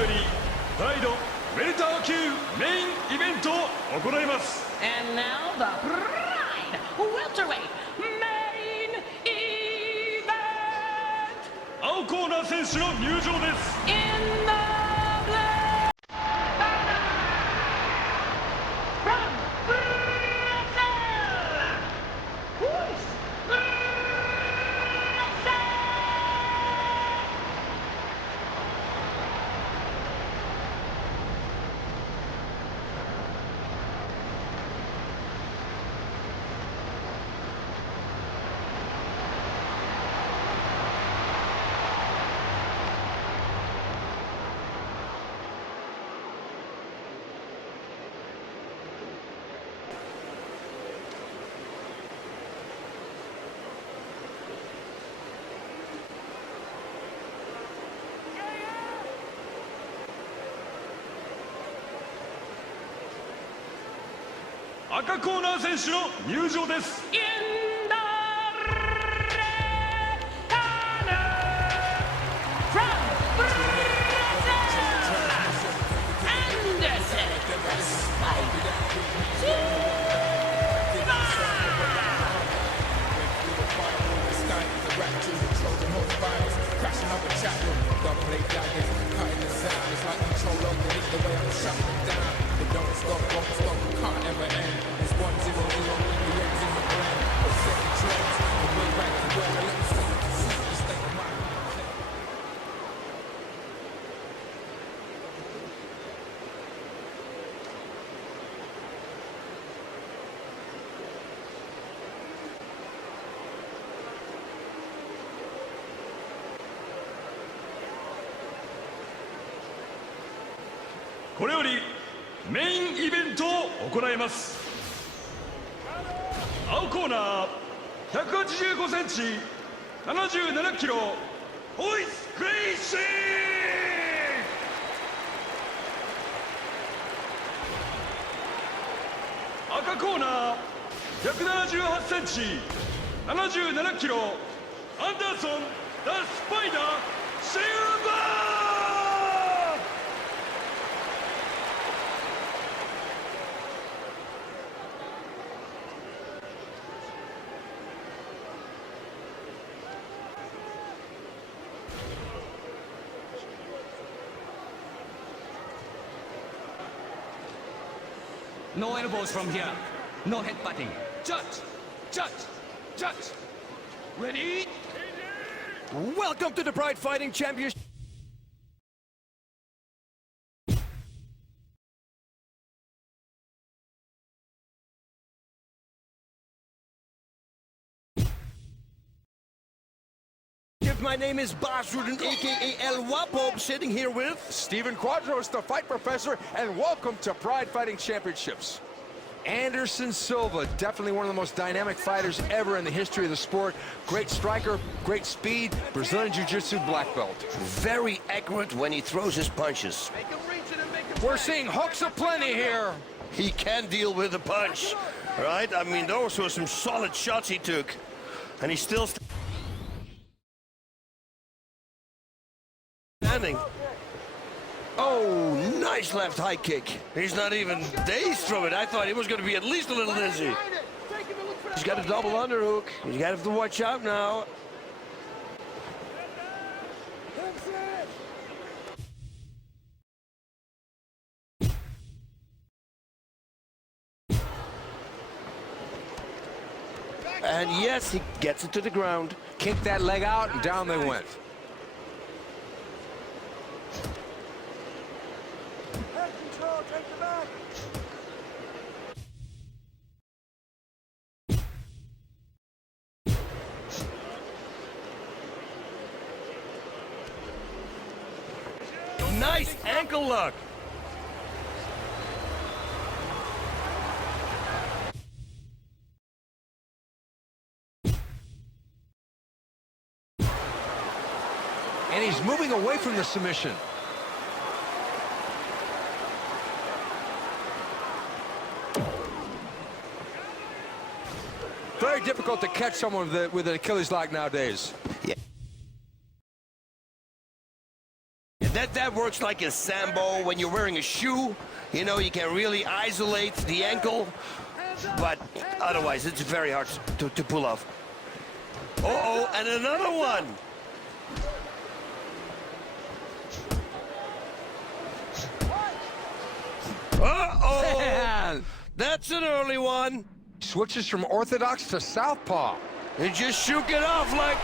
より再度ウェルター級メインイベントを行います。 And now the Pride Welterweight Main Event! 青コーナー選手の入場です。 In the black from Brazil, who's Brazil? 赤コーナー選手の入場です。 In the red corner from Brazil, Anderson Crashing up a chat room, double play daggers, cutting the sound. It's like control underneath the way I'm shutting it down. But don't stop, won't stop, can't ever end. It's 1-0-0, the ends in the brain. Or second trends, the way back to work. I let me see the state of mind. これよりメインイベントを行います。青コーナー185センチ77キロホイス・グレイシー。赤コーナー178センチ77キロアンダーソン・ザ・スパイダー・シルバー。 No elbows from here. No headbutting. Judge! Judge! Judge! Ready? Welcome to the Pride Fighting Championship. My name is Boss Rudin, aka El Wapo, sitting here with Stephen Quadros, the fight professor, and welcome to Pride Fighting Championships. Anderson Silva, definitely one of the most dynamic fighters ever in the history of the sport. Great striker, great speed, Brazilian Jiu-Jitsu black belt. Very accurate when he throws his punches. We're seeing hooks aplenty here. He can deal with a punch, right? I mean, those were some solid shots he took. And he's still standing. Oh, nice left high kick. He's not even dazed from it. I thought he was going to be at least a little dizzy. He's got a double underhook. He's got to have to watch out now. And yes, he gets it to the ground. Kicked that leg out, and down they went. Nice ankle lock. And he's moving away from the submission. Very difficult to catch someone with an Achilles lock nowadays. Yeah. That works like a sambo when you're wearing a shoe. You know, you can really isolate the ankle, but otherwise it's very hard to pull off. Uh-oh, and another one. Uh-oh, Man, that's an early one. switches from orthodox to southpaw. He just shook it off like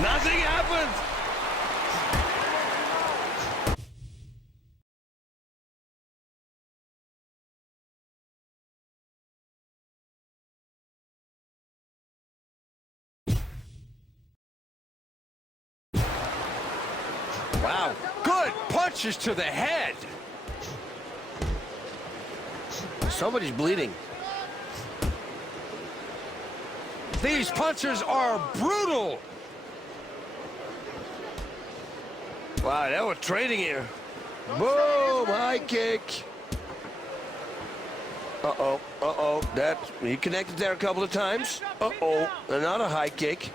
nothing happened. Wow. Good punches to the head. Somebody's bleeding. These punches are brutal. Wow, they were trading here. Boom, high kick. Uh-oh, uh-oh. He connected there a couple of times. Uh-oh, another high kick.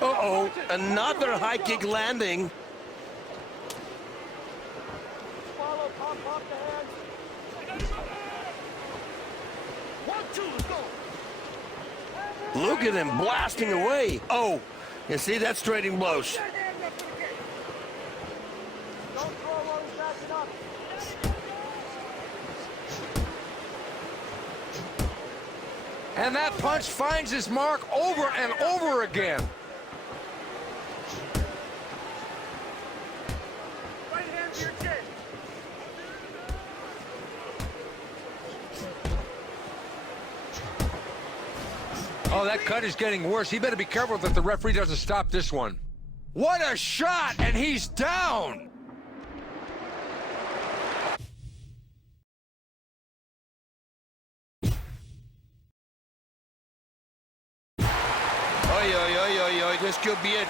Uh-oh, another high kick landing. Look at him blasting away. Oh, you see, that's trading blows. And that punch finds his mark over and over again. Oh, that cut is getting worse. He better be careful that the referee doesn't stop this one. What a shot, and he's down. Oi, this could be it.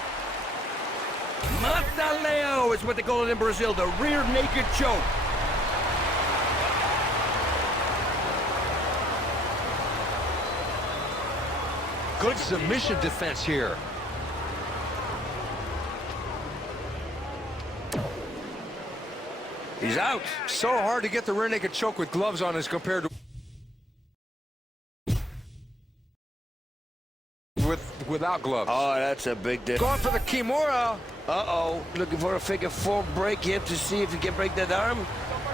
Mataleo is what they call it in Brazil, the rear naked choke. Good submission defense here. He's out. So hard to get the rear naked choke with gloves on as compared to without gloves. Oh, that's a big difference. Going for the Kimura. Uh-oh, looking for a figure four break here to see if he can break that arm.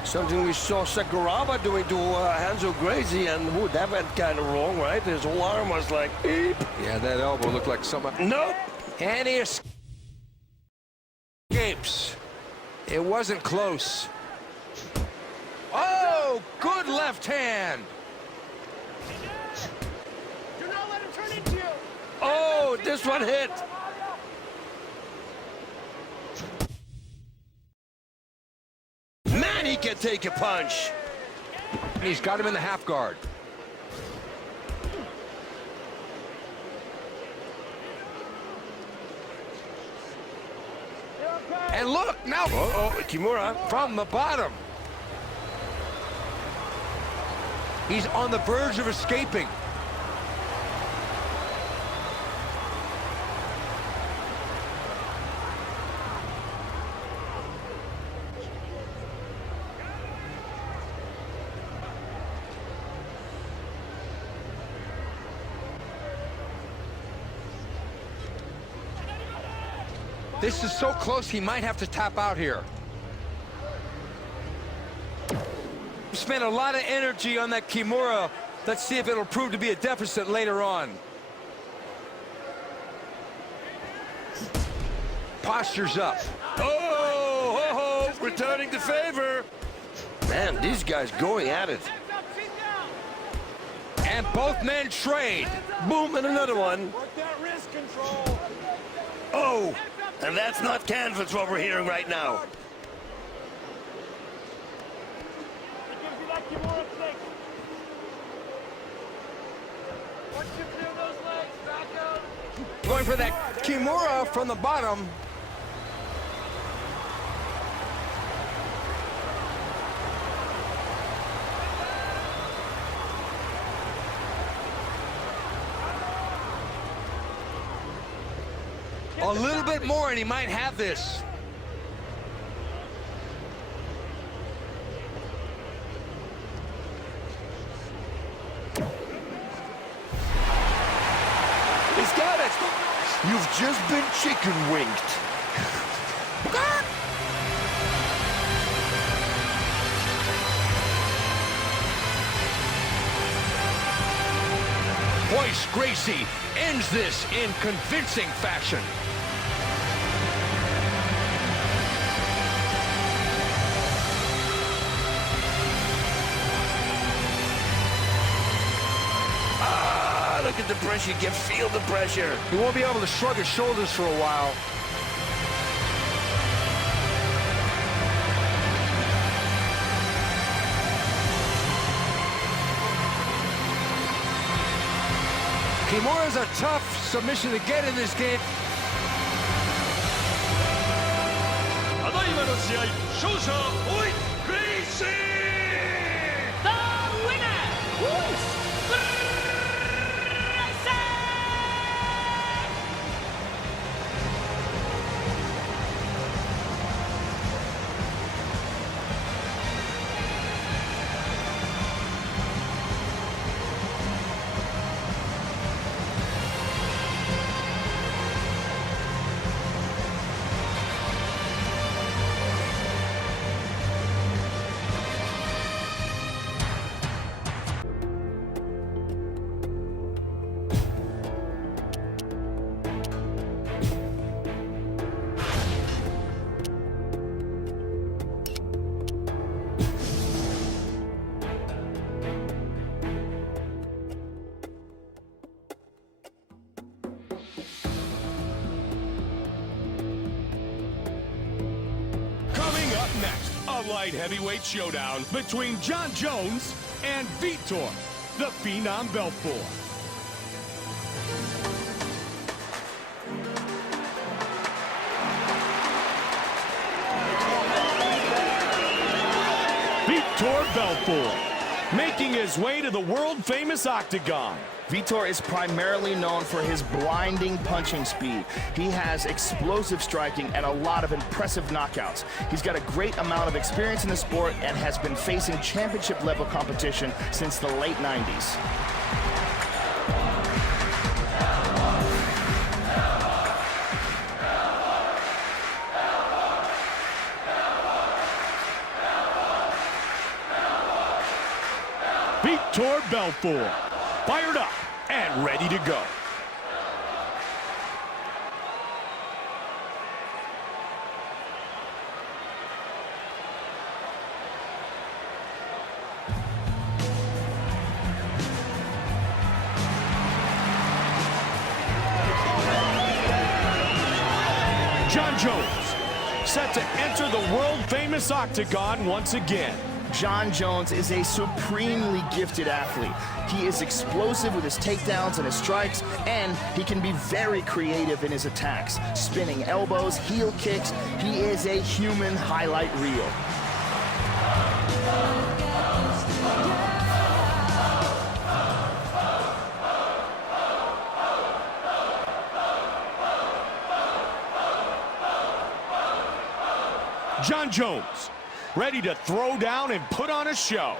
Something we saw Sakuraba doing to Hanzo Gracie, and ooh, that went kind of wrong, right? His whole arm was like, eep. Yeah, that elbow looked like something. Nope. And he escapes. It wasn't close. Oh, good left hand. Oh, this one hit. Man, he can take a punch. He's got him in the half guard. And look, now Kimura. from the bottom. He's on the verge of escaping. This is so close, he might have to tap out here. Spent a lot of energy on that Kimura. Let's see if it'll prove to be a deficit later on. Posture's up. Oh, returning the favor. Man, these guys going at it. And both men trade. Boom, and another one. Work that wrist control. Oh, and that's not canvas what we're hearing right now. It gives you that Kimura kick. Once you clear those legs, back out. Going for that Kimura from the bottom. A little bit more and he might have this. just been chicken winked. Royce Gracie ends this in convincing fashion. Look at the pressure. You can feel the pressure. He won't be able to shrug his shoulders for a while. Kimura's a tough submission to get in this game. ただいまの試合勝者オイグレイシー The winner, Ryzen! Coming up next, a light heavyweight showdown between John Jones and Vitor, the Phenom Belfort. Vitor Belfort, making his way to the world-famous octagon. Vitor is primarily known for his blinding punching speed. He has explosive striking and a lot of impressive knockouts. He's got a great amount of experience in the sport and has been facing championship-level competition since the late 90s. Vitor Belfort, fired up and ready to go. John Jones, set to enter the world-famous octagon once again. John Jones is a supremely gifted athlete. He is explosive with his takedowns and his strikes, and he can be very creative in his attacks. Spinning elbows, heel kicks, he is a human highlight reel. John Jones, ready to throw down and put on a show.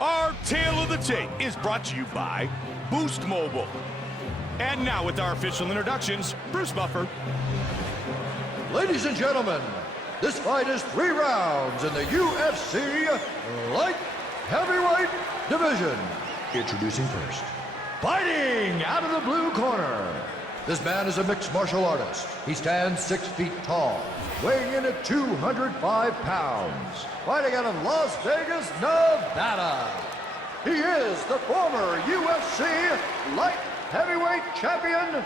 Our Tale of the Tape is brought to you by Boost Mobile. And now with our official introductions, Bruce Buffer. Ladies and gentlemen, this fight is 3 rounds in the UFC Light Heavyweight Division. Introducing first, fighting out of the blue corner. This man is a mixed martial artist. He stands 6 feet tall, weighing in at 205 pounds. Fighting out of Las Vegas, Nevada. He is the former UFC Light Heavyweight Champion,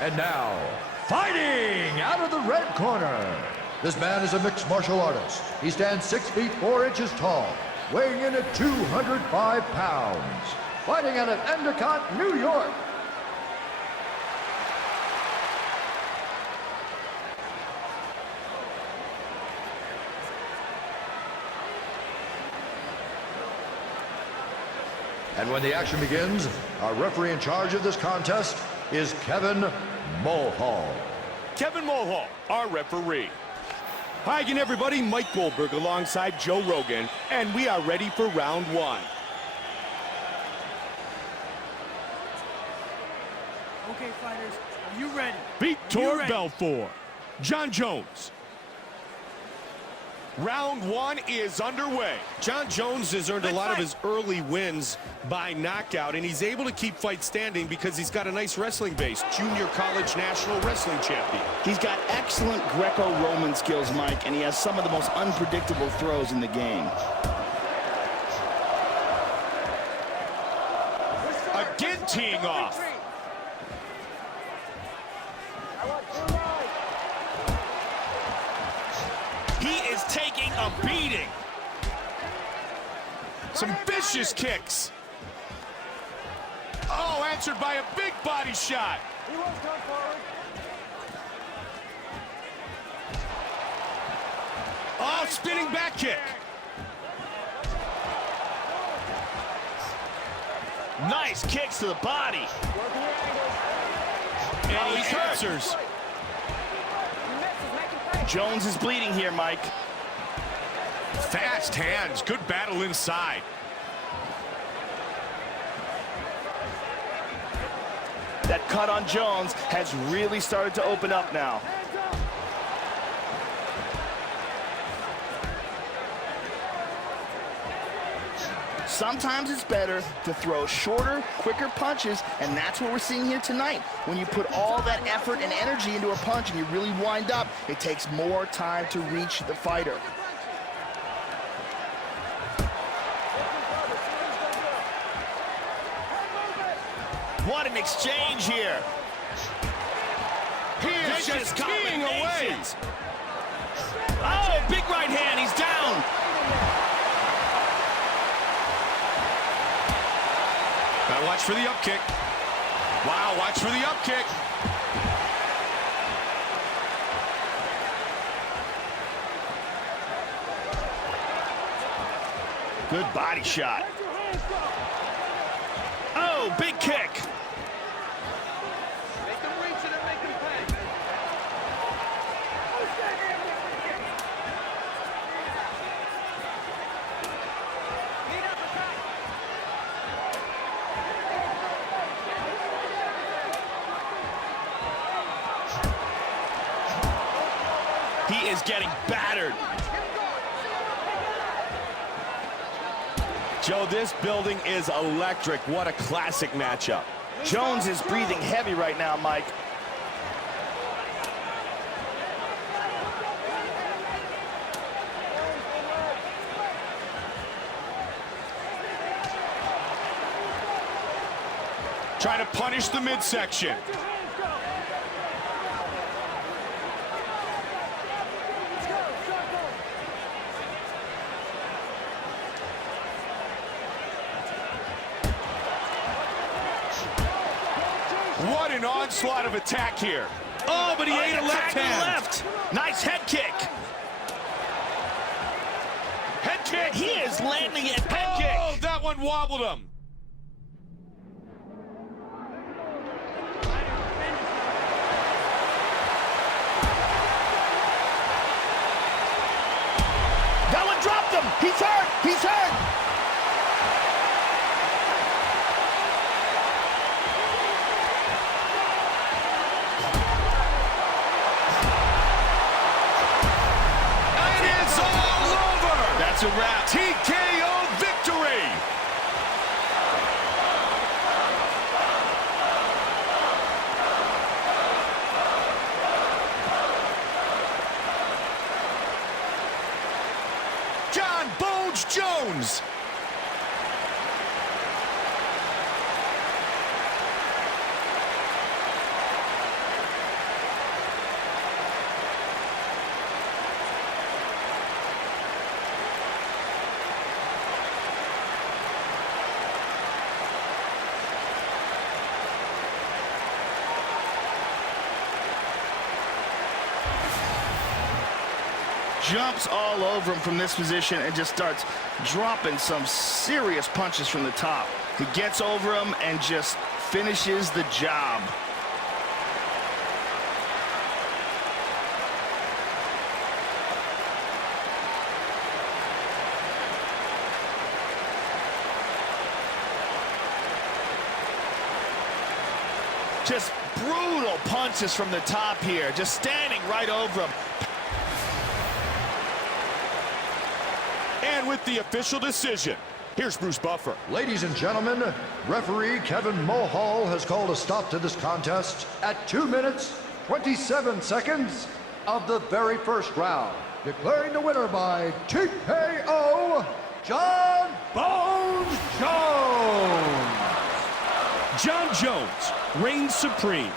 And now, fighting out of the red corner. This man is a mixed martial artist. He stands 6 feet 4 inches tall, weighing in at 205 pounds. Fighting out of Endicott, New York. And when the action begins, our referee in charge of this contest is Kevin Mulhall. Kevin Mulhall, our referee. Hi again, everybody. Mike Goldberg alongside Joe Rogan, and we are ready for round one. Okay, fighters, are you ready? Vitor Belfort, John Jones. Round one is underway. John Jones has earned a lot of his early wins by knockout, and he's able to keep fights standing because he's got a nice wrestling base. Junior college national wrestling champion. He's got excellent Greco-Roman skills, Mike, and he has some of the most unpredictable throws in the game. Again teeing off. He is taking a beating. Some vicious kicks. Oh, answered by a big body shot. Oh, spinning back kick. Nice kicks to the body. And he answers. Jones is bleeding here, Mike. Fast hands, good battle inside. That cut on Jones has really started to open up now. Sometimes it's better to throw shorter, quicker punches, and that's what we're seeing here tonight. When you put all that effort and energy into a punch and you really wind up, it takes more time to reach the fighter. What an exchange here. He is just teeing away. Oh, big right hand, he's down. Now watch for the up kick. Wow, watch for the up kick. Good body shot. Oh, big kick. He is getting battered. Joe, this building is electric. What a classic matchup. Jones is breathing heavy right now, Mike. Trying to punish the midsection. What an onslaught of attack here. Oh, but he ate a left hand. Left. Nice head kick. Head kick. He is landing it. Head kick. Oh, that one wobbled him. That one dropped him. He's hurt. He's hurt. That's a wrap. TKO victory. John Bones Jones. jumps all over him from this position and just starts dropping some serious punches from the top. He gets over him and just finishes the job. Just brutal punches from the top here, just standing right over him. And with the official decision, here's Bruce Buffer. Ladies and gentlemen, referee Kevin Mulhall has called a stop to this contest at 2 minutes, 27 seconds of the very first round, declaring the winner by TKO, John Bones Jones. John Jones reigns supreme